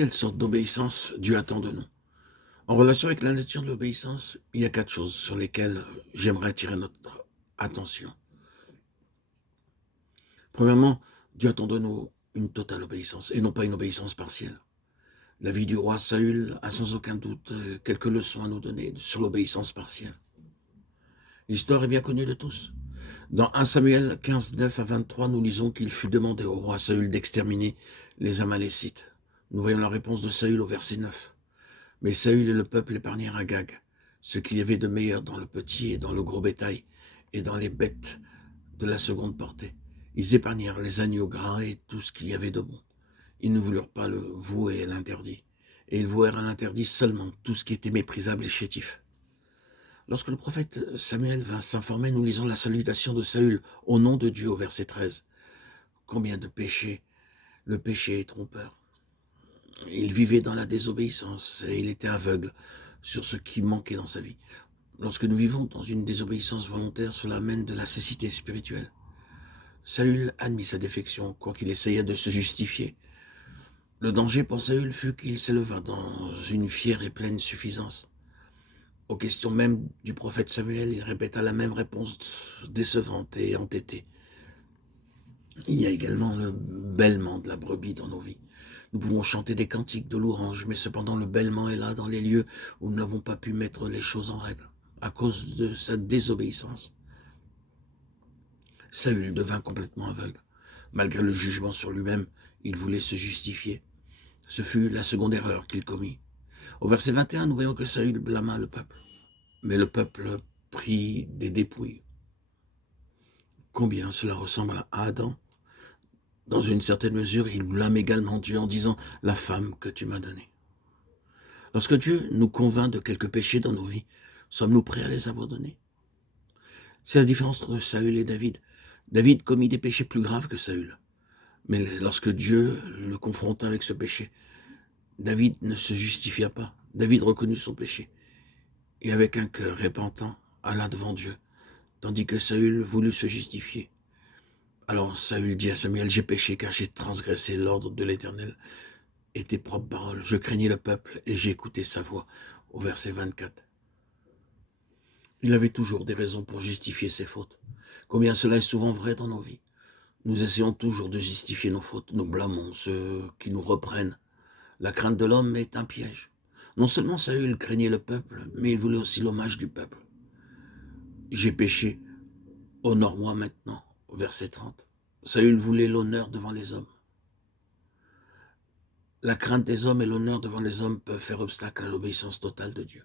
Quelle sorte d'obéissance Dieu attend de nous? En relation avec la nature de l'obéissance, il y a 4 choses sur lesquelles j'aimerais attirer notre attention. Premièrement, Dieu attend de nous une totale obéissance et non pas une obéissance partielle. La vie du roi Saül a sans aucun doute quelques leçons à nous donner sur l'obéissance partielle. L'histoire est bien connue de tous. Dans 1 Samuel 15, 9 à 23, nous lisons qu'il fut demandé au roi Saül d'exterminer les Amalécites. Nous voyons la réponse de Saül au verset 9. Mais Saül et le peuple épargnèrent Agag, ce qu'il y avait de meilleur dans le petit et dans le gros bétail, et dans les bêtes de la seconde portée. Ils épargnèrent les agneaux gras et tout ce qu'il y avait de bon. Ils ne voulurent pas le vouer à l'interdit, et ils vouèrent à l'interdit seulement tout ce qui était méprisable et chétif. Lorsque le prophète Samuel vint s'informer, nous lisons la salutation de Saül au nom de Dieu au verset 13. Combien de péchés, le péché est trompeur. Il vivait dans la désobéissance et il était aveugle sur ce qui manquait dans sa vie. Lorsque nous vivons dans une désobéissance volontaire, cela amène de la cécité spirituelle. Saül admit sa défection, quoiqu'il essaya de se justifier. Le danger pour Saül fut qu'il s'éleva dans une fière et pleine suffisance. Aux questions même du prophète Samuel, il répéta la même réponse décevante et entêtée. Il y a également le bêlement de la brebis dans nos vies. Nous pouvons chanter des cantiques de louange, mais cependant le bêlement est là dans les lieux où nous n'avons pas pu mettre les choses en règle, à cause de sa désobéissance. Saül devint complètement aveugle. Malgré le jugement sur lui-même, il voulait se justifier. Ce fut la seconde erreur qu'il commit. Au verset 21, nous voyons que Saül blâma le peuple. Mais le peuple prit des dépouilles. Combien cela ressemble à Adam? Dans une certaine mesure, il blâme également Dieu en disant « la femme que tu m'as donnée ». Lorsque Dieu nous convainc de quelques péchés dans nos vies, sommes-nous prêts à les abandonner? C'est la différence entre Saül et David. David commit des péchés plus graves que Saül. Mais lorsque Dieu le confronta avec ce péché, David ne se justifia pas. David reconnut son péché et avec un cœur repentant alla devant Dieu, tandis que Saül voulut se justifier. Alors Saül dit à Samuel, « J'ai péché car j'ai transgressé l'ordre de l'Éternel et tes propres paroles. Je craignais le peuple et j'ai écouté sa voix. » Au verset 24. Il avait toujours des raisons pour justifier ses fautes. Combien cela est souvent vrai dans nos vies. Nous essayons toujours de justifier nos fautes. Nous blâmons ceux qui nous reprennent. La crainte de l'homme est un piège. Non seulement Saül craignait le peuple, mais il voulait aussi l'hommage du peuple. J'ai péché, honore-moi maintenant. Verset 30. Saül voulait l'honneur devant les hommes. La crainte des hommes et l'honneur devant les hommes peuvent faire obstacle à l'obéissance totale de Dieu.